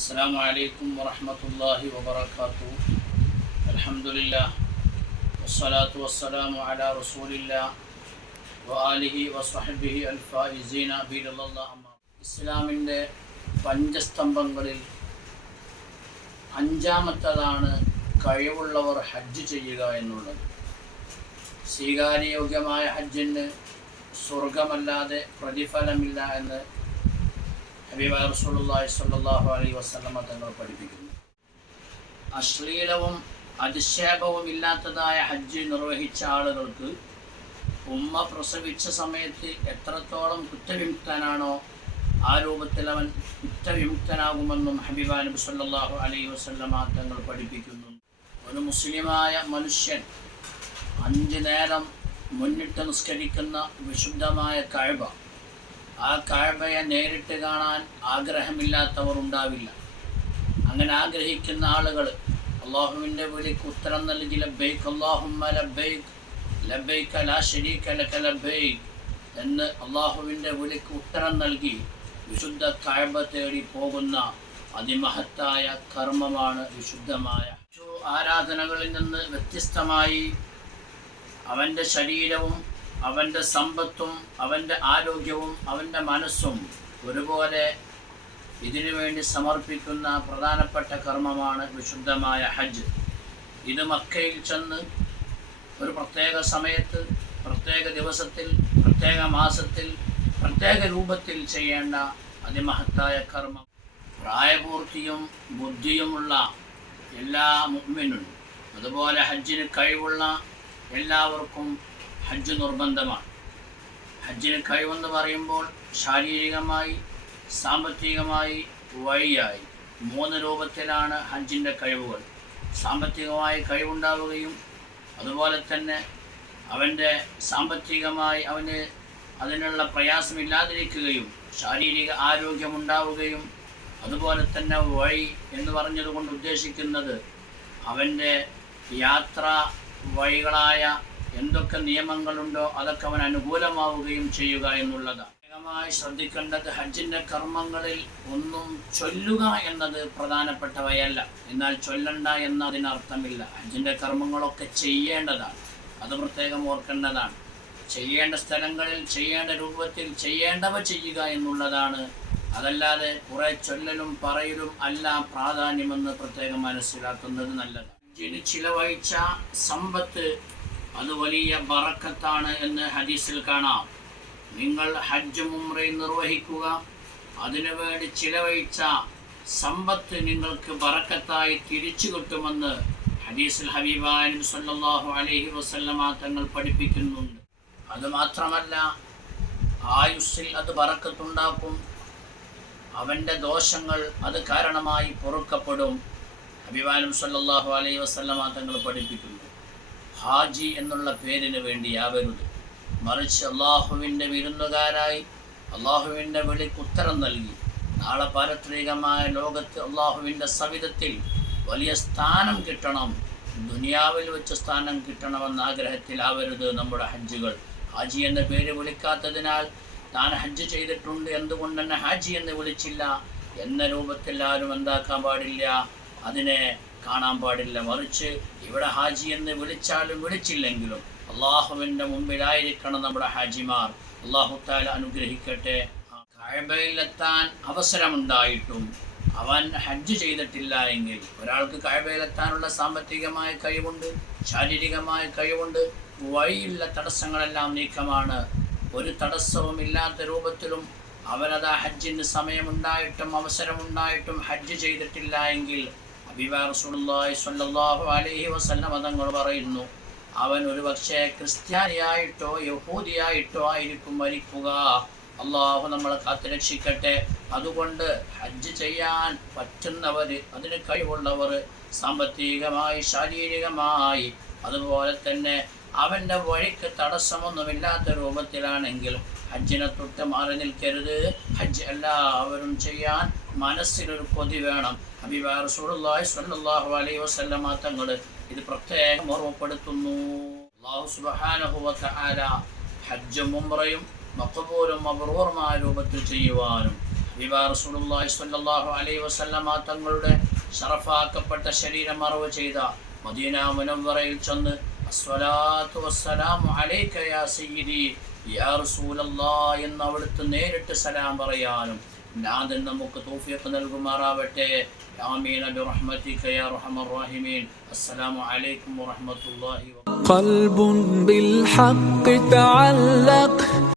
السلام عليكم ورحمة الله وبركاته. الحمد لله والصلاة والسلام على رسول الله وآله وصحبه الفائزين برضا الله. ഇസ്ലാമിൻ്റെ പഞ്ചസ്തംഭങ്ങളിൽ അഞ്ചാമത്തതാണ് കഴിവുള്ളവർ ഹജ്ജ് ചെയ്യുക എന്നുള്ളത്. സ്വീകാര്യയോഗ്യമായ ഹജ്ജിന് സ്വർഗമല്ലാതെ പ്രതിഫലമില്ല എന്ന് ഹബീബായ റസൂലുള്ളാഹി സ്വല്ലല്ലാഹു അലൈഹി വസല്ലമ തങ്ങൾ പഠിപ്പിക്കുന്നു. അശ്ലീലവും അധിക്ഷേപവും ഇല്ലാത്തതായ ഹജ്ജ് നിർവഹിച്ച ആളുകൾക്ക് ഉമ്മ പ്രസവിച്ച സമയത്ത് എത്രത്തോളം കുറ്റവിമുക്തനാണോ ആ രൂപത്തിൽ അവൻ കുറ്റവിമുക്തനാകുമെന്നും ഹബീബായ നബി സ്വല്ലല്ലാഹു അലൈഹി വസല്ലമ തങ്ങൾ പഠിപ്പിക്കുന്നു. ഒരു മുസ്ലിമായ മനുഷ്യൻ 5 നേരം മുന്നിട്ട് നിസ്കരിക്കുന്ന വിശുദ്ധമായ കഅബ, ആ കഅബയെ നേരിട്ട് കാണാൻ ആഗ്രഹമില്ലാത്തവർ ഉണ്ടാവില്ല. അങ്ങനെ ആഗ്രഹിക്കുന്ന ആളുകൾ അള്ളാഹുവിൻ്റെ വിളിക്ക് ഉത്തരം നൽകി ലബ്ബൈക് അല്ലാഹുമ്മ ലബ്ബൈക് ലബ്ബൈക ലാ ശരീക ലക ലബ്ബൈക് എന്ന് അള്ളാഹുവിൻ്റെ വിളിക്ക് ഉത്തരം നൽകി വിശുദ്ധ കഅബ തേടി പോകുന്ന അതിമഹത്തായ കർമ്മമാണ് വിശുദ്ധമായ ആരാധനകളിൽ നിന്ന് വ്യത്യസ്തമായി അവൻ്റെ ശരീരവും അവൻ്റെ സമ്പത്തും അവൻ്റെ ആരോഗ്യവും അവൻ്റെ മനസ്സും ഒരുപോലെ ഇതിനു വേണ്ടി സമർപ്പിക്കുന്ന പ്രധാനപ്പെട്ട കർമ്മമാണ് വിശുദ്ധമായ ഹജ്ജ്. ഇത് മക്കയിൽ ചെന്ന് ഒരു പ്രത്യേക സമയത്ത്, പ്രത്യേക ദിവസത്തിൽ, പ്രത്യേക മാസത്തിൽ, പ്രത്യേക രൂപത്തിൽ ചെയ്യേണ്ട അതിമഹത്തായ കർമ്മം. പ്രായപൂർത്തിയും ബുദ്ധിയുമുള്ള എല്ലാ മുഅ്മിനും അതുപോലെ ഹജ്ജിന് കഴിവുള്ള എല്ലാവർക്കും ഹജ്ജ് നിർബന്ധമാണ്. ഹജ്ജിന് കഴിവെന്ന് പറയുമ്പോൾ ശാരീരികമായി, സാമ്പത്തികമായി, വഴിയായി 3 രൂപത്തിലാണ് ഹജ്ജിൻ്റെ കഴിവുകൾ. സാമ്പത്തികമായി കഴിവുണ്ടാവുകയും അതുപോലെ തന്നെ അവൻ്റെ സാമ്പത്തികമായി അവന് അതിനുള്ള പ്രയാസമില്ലാതിരിക്കുകയും ശാരീരിക ആരോഗ്യമുണ്ടാവുകയും അതുപോലെ തന്നെ വഴി എന്ന് പറഞ്ഞതുകൊണ്ട് ഉദ്ദേശിക്കുന്നത് അവൻ്റെ യാത്രാ വഴികളായ എന്തൊക്കെ നിയമങ്ങളുണ്ടോ അതൊക്കെ അവൻ അനുകൂലമാവുകയും ചെയ്യുക എന്നുള്ളതാണ്. പ്രത്യേകമായി ശ്രദ്ധിക്കേണ്ടത് ഹജ്ജിൻ്റെ കർമ്മങ്ങളിൽ ഒന്നും ചൊല്ലുക എന്നത് പ്രധാനപ്പെട്ടവയല്ല. എന്നാൽ ചൊല്ലണ്ട എന്നതിനർത്ഥമില്ല. ഹജ്ജിൻ്റെ കർമ്മങ്ങളൊക്കെ ചെയ്യേണ്ടതാണ്, അത് പ്രത്യേകം ഓർക്കേണ്ടതാണ്. ചെയ്യേണ്ട സ്ഥലങ്ങളിൽ ചെയ്യേണ്ട രൂപത്തിൽ ചെയ്യേണ്ടവ ചെയ്യുക എന്നുള്ളതാണ്. അതല്ലാതെ കുറേ ചൊല്ലലും പറയലും അല്ല പ്രാധാന്യമെന്ന് പ്രത്യേകം മനസ്സിലാക്കുന്നത് നല്ലതാണ്. ഹജ്ജിന് ചിലവഴിച്ച സമ്പത്ത് അത് വലിയ ബറക്കത്താണ് എന്ന് ഹദീസിൽ കാണാം. നിങ്ങൾ ഹജ്ജും ഉംറയും നിർവഹിക്കുക, അതിനുവേണ്ടി ചിലവഴിച്ച സമ്പത്ത് നിങ്ങൾക്ക് ബറക്കത്തായി തിരിച്ചു കിട്ടുമെന്ന് ഹദീസിൽ ഹബീബായ നബി സ്വല്ലല്ലാഹു അലൈഹി വസല്ലമ തങ്ങൾ പഠിപ്പിക്കുന്നുണ്ട്. അതുമാത്രമല്ല, ആയുസ്സിൽ അത് ബറക്കത്തുണ്ടാക്കും. അവൻ്റെ ദോഷങ്ങൾ അത് കാരണമായി പൊറുക്കപ്പെടും. ഹബീബായ നബി സ്വല്ലല്ലാഹു അലൈഹി വസല്ലമ തങ്ങൾ പഠിപ്പിക്കുന്നു, ഹാജി എന്നുള്ള പേരിന് വേണ്ടിയാവരുത്, മറിച്ച് അള്ളാഹുവിൻ്റെ വിരുന്നുകാരായി അള്ളാഹുവിൻ്റെ വിളിക്ക് ഉത്തരം നൽകി നാളെ പാരത്രികമായ ലോകത്ത് അള്ളാഹുവിൻ്റെ സവിധത്തിൽ വലിയ സ്ഥാനം കിട്ടണം, ദുനിയാവിൽ വെച്ച് സ്ഥാനം കിട്ടണമെന്ന ആഗ്രഹത്തിലാവരുത് നമ്മുടെ ഹജ്ജുകൾ. ഹാജി എന്ന പേര് വിളിക്കാത്തതിനാൽ താൻ ഹജ്ജ് ചെയ്തിട്ടുണ്ട്, എന്തുകൊണ്ട് തന്നെ ഹാജി എന്ന് വിളിച്ചില്ല എന്ന രൂപത്തിൽ ആരും എന്താക്കാൻ പാടില്ല, അതിനെ കാണാൻ പാടില്ല. മറിച്ച് ഇവിടെ ഹാജി എന്ന് വിളിച്ചാലും വിളിച്ചില്ലെങ്കിലും അള്ളാഹുവിൻ്റെ മുമ്പിലായിരിക്കണം നമ്മുടെ ഹാജിമാർ. അള്ളാഹു തആല അനുഗ്രഹിക്കട്ടെ. കഅബയിലെത്താൻ അവസരമുണ്ടായിട്ടും അവൻ ഹജ്ജ് ചെയ്തിട്ടില്ല എങ്കിൽ, ഒരാൾക്ക് കഅബയിലെത്താനുള്ള സാമ്പത്തികമായ കഴിവുണ്ട്, ശാരീരികമായ കഴിവുണ്ട്, വഴിയുള്ള തടസ്സങ്ങളെല്ലാം നീക്കമാണ്, ഒരു തടസ്സവും ഇല്ലാത്ത രൂപത്തിലും അവനത് ഹജ്ജിന് സമയമുണ്ടായിട്ടും അവസരമുണ്ടായിട്ടും ഹജ്ജ് ചെയ്തിട്ടില്ല എങ്കിൽ ഹബീബായ റസൂലുള്ളാഹി സ്വല്ലല്ലാഹു അലൈഹി വസല്ലമ തങ്ങൾ പറയുന്നു, അവൻ ഒരു പക്ഷേ ക്രിസ്ത്യാനിയായിട്ടോ യഹൂദിയായിട്ടോ ആയിരിക്കും മരിക്കുക. അള്ളാഹു നമ്മളെ കാത്തുരക്ഷിക്കട്ടെ. അതുകൊണ്ട് ഹജ്ജ് ചെയ്യാൻ പറ്റുന്നവർ, അതിന് കഴിവുള്ളവർ, സാമ്പത്തികമായി ശാരീരികമായി അതുപോലെ തന്നെ അവൻ്റെ വഴിക്ക് തടസ്സമൊന്നുമില്ലാത്ത രൂപത്തിലാണെങ്കിലും ഹജ്ജിനെ തൊട്ട് മാറി നിൽക്കരുത്. ഹജ്ജ് എല്ലാവരും ചെയ്യാൻ മനസ്സിലൊരു കൊതി വേണം. ഹബീബായ റസൂലുള്ളാഹി സ്വല്ലല്ലാഹു അലൈഹി വസല്ലമ തങ്ങൾ ഇത് പ്രത്യേകം ഓർമ്മപ്പെടുത്തുന്നു. അല്ലാഹു സുബ്ഹാനഹു വ തആല ഹജ്ജും ഉംറയും മഖബൂലും മബ്റൂറുമായ രൂപത്തിൽ ചെയ്യുവാനും റസൂലുള്ളാഹി സ്വല്ലല്ലാഹു അലൈഹി വസല്ലമ തങ്ങളുടെ ശറഫാക്കപ്പെട്ട ശരീരം മറവ് ചെയ്ത മദീന മുനവ്വറയിൽ ചെന്ന് അസ്സലാത്തു വസ്സലാമു അലൈക യാ സയ്യിദി യാ റസൂലല്ലാഹ് എന്ന് അവിടുത്തെ നേരിട്ട് സലാം പറയാനും നാഥൻ നമുക്ക് തൗഫീഖ് നൽകുമാറാവട്ടെ. ആമീൻ ബിറഹ്മതിക യാ അർഹമർ റഹീമീൻ. അസ്സലാമു അലൈക്കും വറഹ്മത്തുള്ളാഹി വബറകാതുഹു.